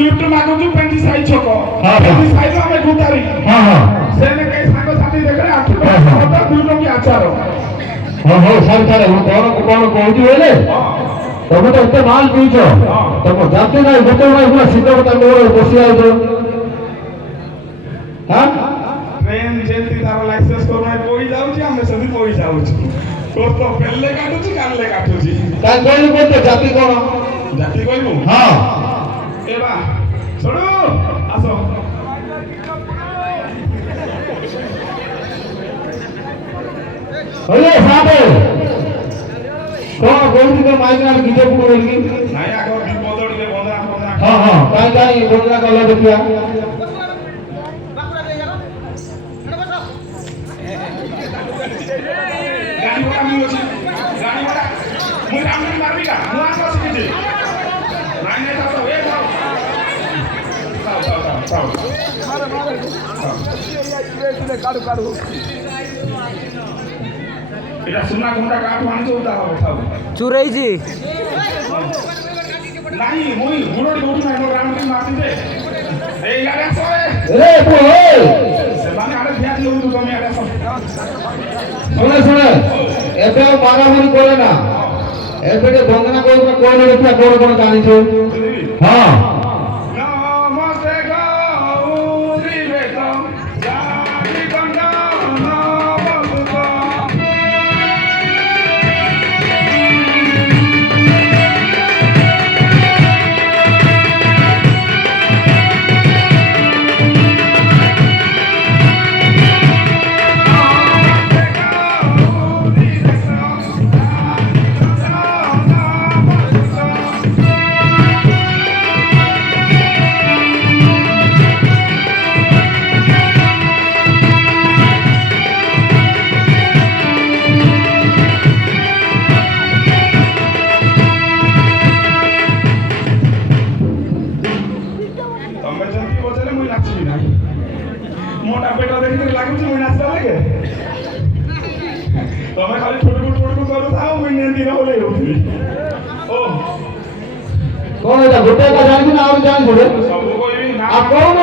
lift मागुଛୁ 25 ଛକ 25 ଆମେ ଗୁତାରି ସେନେ କଇ ସାଙ୍ଗ ସାଥୀ ଦେଖରେ 8 ଟଙ୍କା 2 ଟଙ୍କା ଆଚାର हो सर सर कौन कौन बोले तुम तो इतने माल पीछ तुम जाते ना गोटे पूरा सीधा बता मोर बसी आउ हां ट्रेन जेंती तार लाइसेंस करना कोई जाउची हम सभी कोई जाउची तो पहले काटुची काले काटुची ता कोई बोलते जाति कहबो हां एबा छोड़ो आसो ओए साबे कौन बोलती तो माइक ना गीते पुरो बोलगी नाही आगो बदल दे बंदा हां हां काई बोलना गला देखिया गाड़ी वाला मी अछि गाड़ी वाला मुई रामनी मारबी का मु आको सिके नाही नाही जाओ ए जाओ मारे काढू এটা সোনা কোনটা কাট মানে তো উঠা হবে থাও চুরাইজি নাই মই গুড়ি উঠু নাই মোর রামনি মারতি দে এই গাড়ি আসো এ পোহে ସେମାନେ আরে ধ্যান দিও তো তুমি আরে আসো শুনে এবে মারামারি করে না এবে বন্দনা করব কোন রেখা কোন জানিছো হ্যাঁ নমস্তে গৌরী বেতম জানি গঙ্গা मोटा पेटा देखिए लागुची मुई नाचता लागे तमे खाली ठुटकु करू थाओ मुई नेंदी न होले होती ओ कौन है गोटे का जान ना और जान छोड़े सब कोई ना आ कौन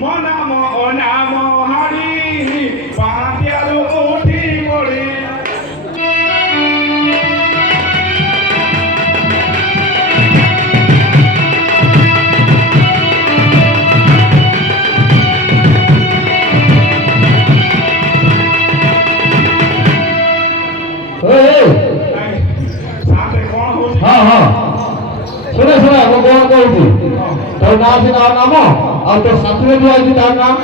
मो नाम ओ नाम हाडी पाटियालो उठी पड़ी हाँ हाँ सुने वो कौन कहती तो नाम से नाम और तो साथी में जो आई तार नाम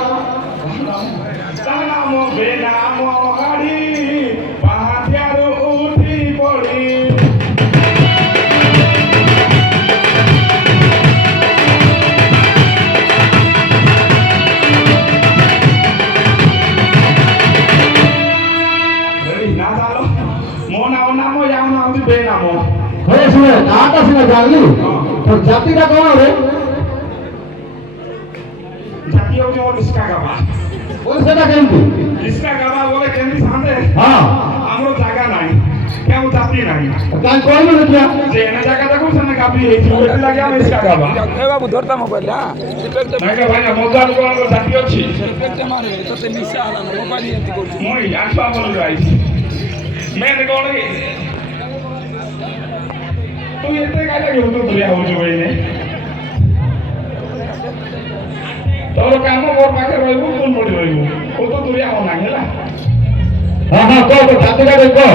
बेनाम हाड़ी पहाड़ियारो उठी पड़ी ना डालो मोना नामो या नाम बेनामो हे सुने नाटा सुने जानली तो जाति का कौन है जाति हो जो इसका गाबा कौन से का केंती इसका गाबा बोले केंती सामने हां हमरो जागा नाही क्या वो जाति नाही काई कोई नहीं क्या जे ना जागा देखो सने कापी है बेटी लगे हम इसका गाबा ए बाबू धरता मोबाइल हां नहीं के भाई मोबाइल को जाति अछि इफेक्ट मारे तो ते निशा आला मोबाइल एंती करछ मोई आठवा बोल रही मैं ने कोन की तू येते काय लागलो तू दुरिया हो जो ने तोर काम मोर पाखे रहबो कोन पड़ी रहबो ओ तो दुरिया हो ना हैला हां हां को जाति का देखो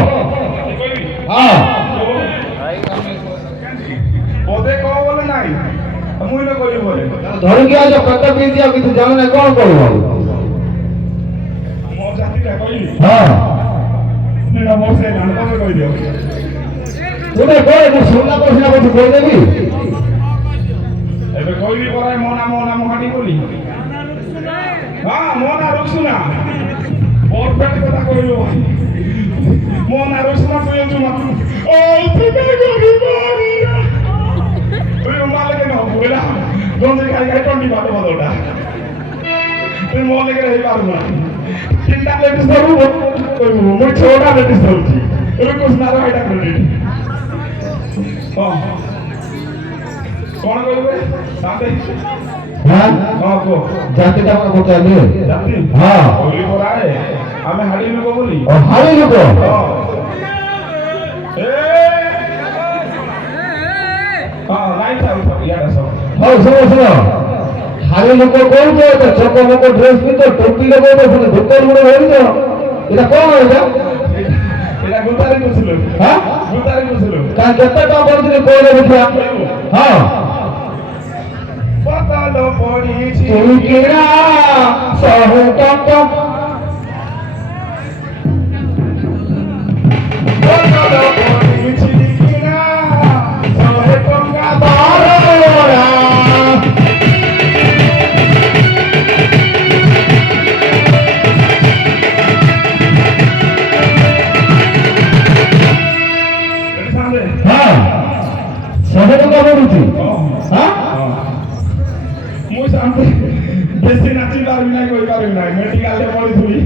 हां बोदे को बोले नाही मुई न कोई बोले धर के आज पत्ता पी दिया कि तू जाने कौन करबो मोर जाति का कोई हां मेरा मोर से नाम को कोई दियो तूने कोई तू सुनना कोशिश कुछ बोल देबी एबे कोई भी बोले मोना मोहाडी बोली हां मोना रुसुना और पेट कथा कइलो मोना रुसुना कइयो तुम ओ तुमे गरी मारिया তুই মালে কেন বুড়া গঞ্জে খাই টন্ডি বাটো বাটোটা তুই মলে করে হেই পারু না তিনটা লেডিস ধরু কইবো মই ছোটা লেডিস ধরছি এর কোস না রাইটা করে ও କଣ କହିବେ ସାଥେ হ্যাঁ ହଁ କୁହ জাতিটা আমাকে পচারলে ଜାତି হ্যাঁ କହିଲି ପରାଏ ଆମେ ହାଡ଼ି ଲୋକ ବୋଲି ও হারি লোক ହଁ ଏ ହଁ ନାଇଁ ଥାଉ ଇଆଡ଼େ ସବୁ হও শোনো শোনো হারি লোক কৌছ তো চক মক ড্রেস পিন্ধ টুপি লগাইছ পুଣି ধোতর গুলো ধরিছ এটা কোন এটা ଏଇଟା ଗୁତାରି କରୁଥିଲୁ হ্যাঁ ଗୁତାରି କରୁଥିଲୁ কার কেতে টাকা পড়ছিস কইলে দেখিয়া হ্যাঁ ପତଲ ପଡ଼ିଛି চুকিরা সহু টক ପତଲ ପଡ଼ିଛି କିଣା 100 ଟଙ୍କା বারোরা ଏଠି ସାଙ୍ଗେ হ্যাঁ সহু টাকা পড়ুছি ହଁ হ্যাঁ ମୁଁ ସାଙ୍ଗେ ବେଶୀ ନାଚି ପାରିବି ନାହିଁ କହିପାରିବି ନାହିଁ ମେଡିକାଲରେ ପଡ଼ିଥିଲି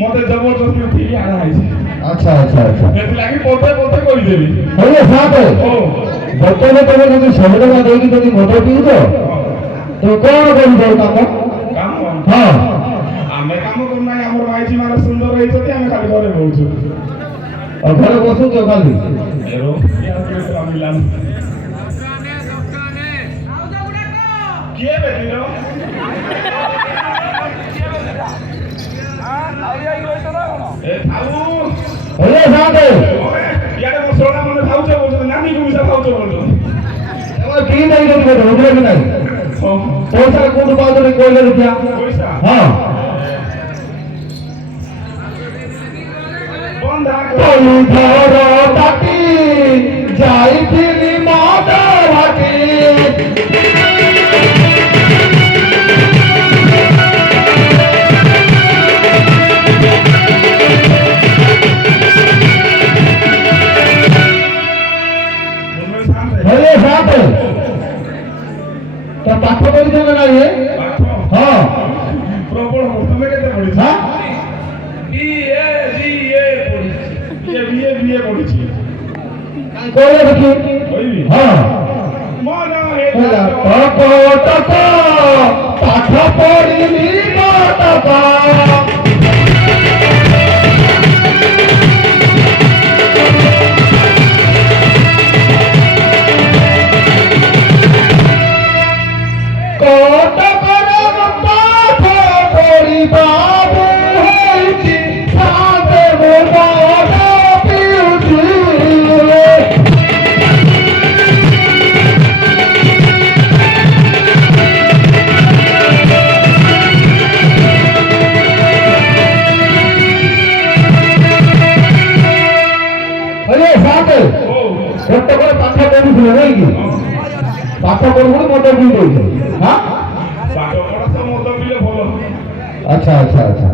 ମତେ ଜବରଦସ୍ତି ଉଠିକି ଆଣା ହେଇଛି আচ্ছা আচ্ছা আচ্ছা ସେଥିଲାଗି ପଦେ ପଦେ କହିଦେବି হইলে সাথে ଓ বর্তমানে তুমি যদি 100 টাকা ଦେଇକି যদি মদ ପିଉଛ তো କଣ କରିବ କାମ କାମ ହଁ ଆମେ କାମ କରୁନାହିଁ ଆମର ଭାଇଜୀ ମାନେ ସୁନ୍ଦର ହେଇଛନ୍ତି ଆମେ ଖାଲି ଘରେ ରହୁଛୁ ଆଉ ଘରେ ବସୁଛ ଖାଲି ଏରୋ ମିଲାମ କିଏ ବେଟିର ଏ ଥାଉ হইলে সাথে ଇଆଡ଼େ ମୋ ଶୋଣା ମାନେ ଖାଉଛ କହୁଛନ୍ତି ନାନୀକୁ ମିଶା ଖାଉଛ କହୁଛନ୍ତି তোমার কি নাই ଯଦି ବେଟ ବୁଝିଲେ କି ନାହିଁ ହଁ ପଇସା କୋଉଠୁ ପାଉଛ କହିଲେ ଦେଖିଆ ପଇସା ହଁ ବନ୍ଧା କଲି ଘର ତାଟି ଯାଇଥିଲି ମଦ ଭାଟି হইলে সাথে তা পাঠ পড়িছ না না ইয়ে হ্যাঁ ପ୍ରବଳ ତମେ କେତେ ପଢିଛ হ্যাঁ ବିଏ ପଢିଛି କହିଲେ ଦେଖି କହିବି হ্যাঁ ମନ ହେଲା ହେଲା ଟକ ପାଠ ପଢିଲି ଟକ କଟକର ପାଠ ପଢିବାକୁ ହେଇଛି ସାଥେ ମୁଁ ମଦ ପିଉଛି হইলে সাথে ଓ କଟକରେ ପାଠ ପଢୁଥିଲେ ନାଇଁ କି ପାଠ ପଢୁଥିଲେ ମଦ ପିଇ ଦଉଥିଲେ হ্যাঁ ପାଠ ପଢା ତ ମଦ ପିଲେ ଭଲ আচ্ছা আচ্ছা আচ্ছা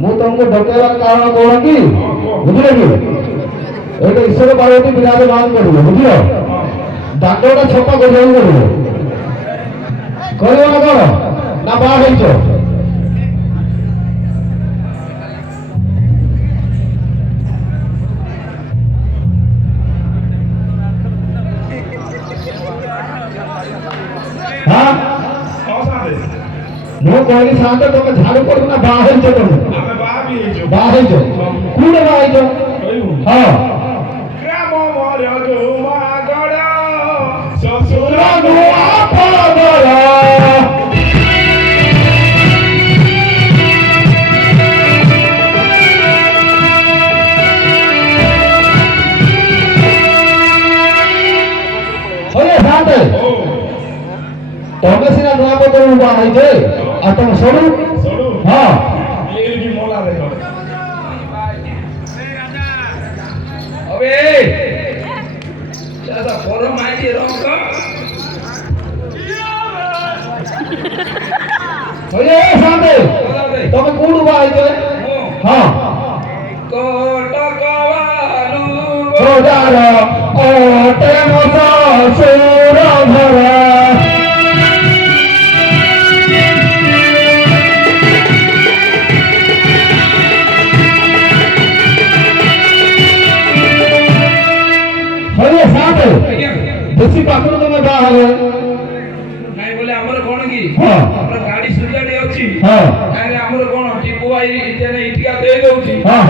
ମୁଁ ତମକୁ ଡକେଇବାର କାରଣ କଣ କି ବୁଝିଲେ କି ଏଇଟା ଈଶ୍ୱର ପାର୍ବତୀ ବିରାଜମାନ କରିବ ବୁଝିଲ ଦାଣ୍ଡଟା ଛପା କରିବାକୁ ପଡିବ କରିବ ନା କଣ ନା ବାହା ହେଇଛ হ্যাঁ ହଁ ସାଥେ ମୁଁ କହିଲି ସାଙ୍ଗ ତମେ ଝାଡୁ ପଡିବ ନା ବାହା ହେଇଛ ତମେ ଆମେ ବାହା ବି ହେଇଛୁ ବାହା ହେଇଛ କୋଉଠି ବାହା ହେଇଛ କହିବୁ ହଁ ଗ୍ରାମ ମୋର ମାଗଡ଼ ଶ୍ୱଶୁର ନୂଆ ପଦର হইলে সাথে ଓ ତମେ ସିନା ନୂଆ ପଦରକୁ ବାହା ହେଇଛେ ଆଉ ତମ ସରୁ ସଡ଼ୁ ହଁ ଏଇଠି ମଲା ଦେଖ હવે દાદા ફોરમ આઈડી રોંગ হইলে সাথে ତମେ କୋଉଠୁ ବାହା ହେଇଛେ ହଁ કોટકવાલું ଖୋଜାର ଅଟେ ମୋ ଶ୍ୱଶୁର ଘର হইলে সাথে বেশি পাখুর তুমি বাହା ହେଲେ ଆମର କଣ କି ହଁ ଆମର ଗାଡି ସୁଜାଡି ଅଛି ହଁ ତାହେଲେ ଆମର କଣ ଟିପୁ ଭାଇ ଇଟିକା ଦେଇ ଦଉଛି ହଁ